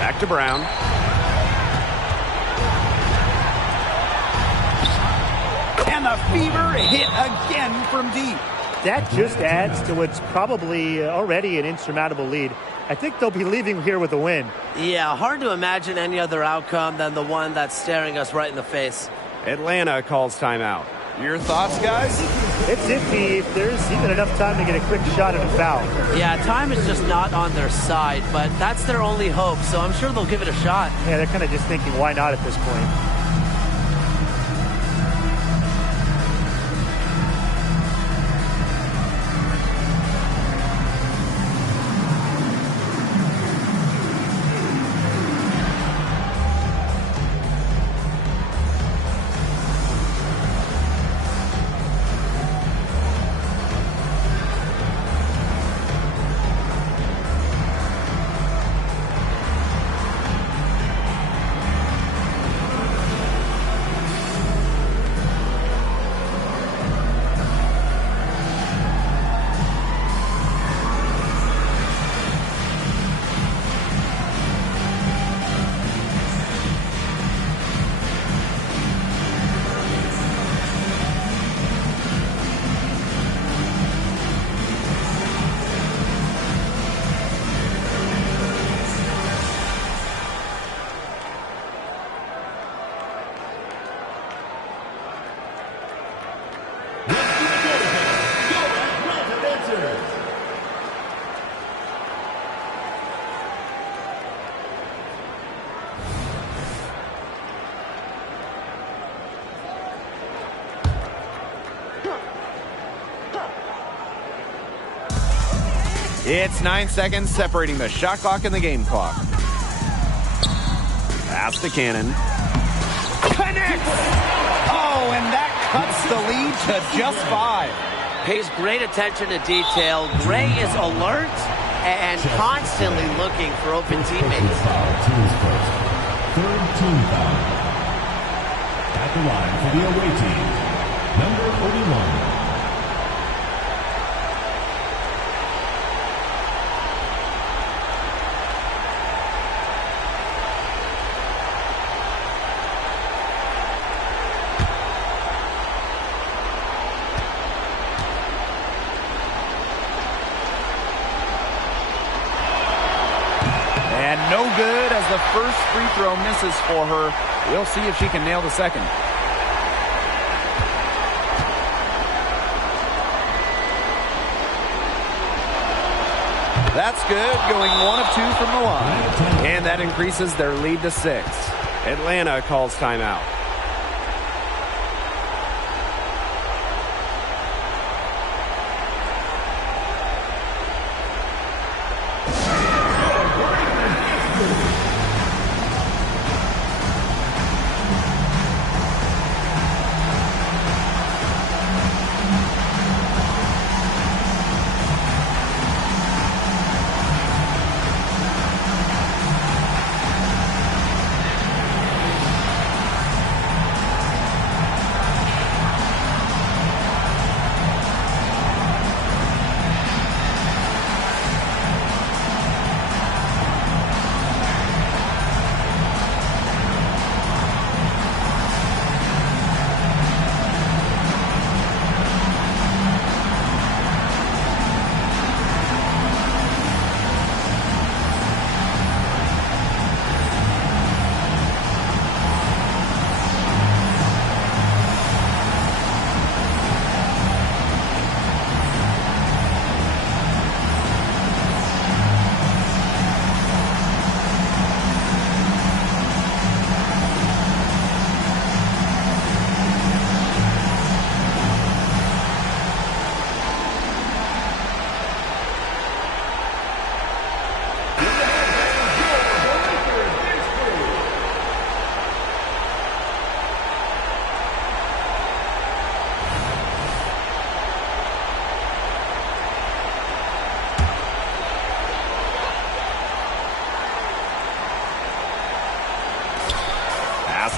Back to Brown. And the Fever hit again from deep. That just adds to what's probably already an insurmountable lead. I think they'll be leaving here with a win. Yeah, hard to imagine any other outcome than the one that's staring us right in the face. Atlanta calls timeout. Your thoughts, guys? It's iffy if there's even enough time to get a quick shot at a foul. Yeah, time is just not on their side, but that's their only hope, so I'm sure they'll give it a shot. Yeah, they're kind of just thinking, why not at this point? It's 9 seconds separating the shot clock and the game clock. Pass to Cannon. Connects! Oh, and that cuts the lead to just 5. Pays great attention to detail. Gray is alert and constantly looking for open teammates. Teams first. Third team foul. At the line for the away team, number 41. And no good as the first free throw misses for her. We'll see if she can nail the second. That's good, going 1 of 2 from the line. And that increases their lead to 6. Atlanta calls timeout.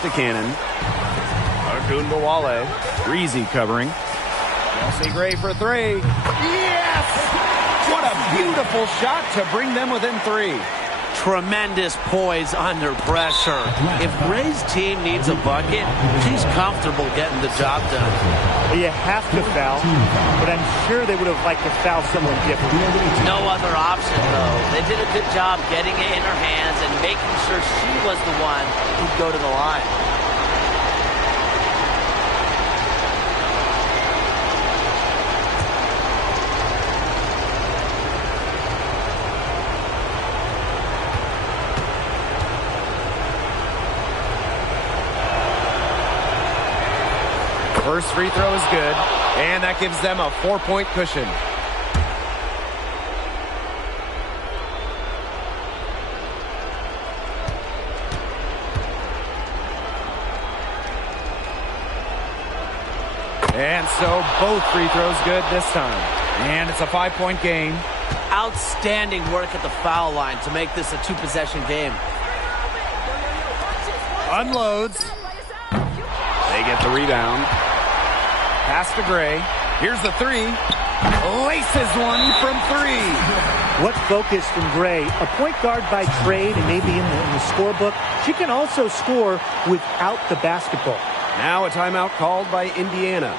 To Cannon. Ogunbowale. Breezy covering. Chelsea Gray for 3. Yes! What a beautiful shot to bring them within 3. Tremendous poise under pressure. If Gray's team needs a bucket, she's comfortable getting the job done. You have to foul, but I'm sure they would have liked to foul someone different. No other option, though. They did a good job getting it in her hands and making sure she was the one who'd go to the line. First free throw is good, and that gives them a 4-point cushion. And so both free throws good this time. And it's a 5-point game. Outstanding work at the foul line to make this a 2-possession game. Unloads. They get the rebound. Pass to Gray. Here's the 3. Laces one from 3. What focus from Gray. A point guard by trade and maybe in the scorebook. She can also score without the basketball. Now a timeout called by Indiana.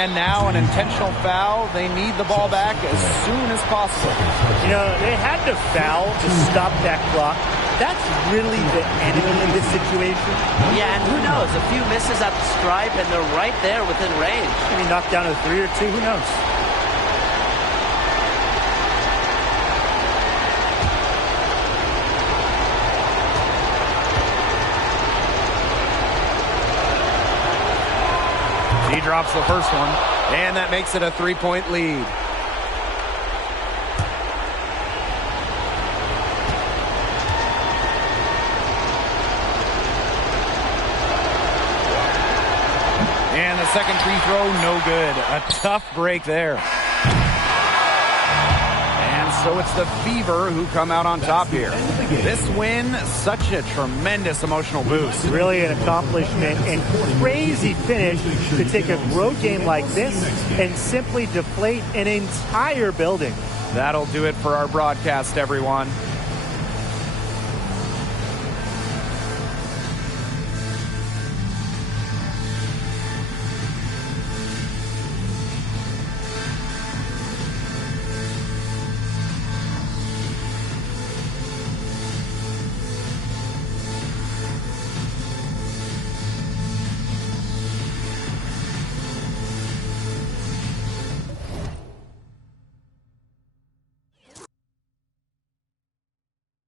And now an intentional foul. They need the ball back as soon as possible. You know, they had to foul to stop that clock. That's really the enemy in this situation. Yeah, and who knows? A few misses at the stripe, and they're right there within range. Maybe knocked down a 3 or 2. Who knows? He drops the first one, and that makes it a 3-point lead. And the second free throw, no good. A tough break there. And so it's the Fever who come out on top here. This win, such a tremendous emotional boost. Really an accomplishment and crazy finish to take a road game like this and simply deflate an entire building. That'll do it for our broadcast, everyone.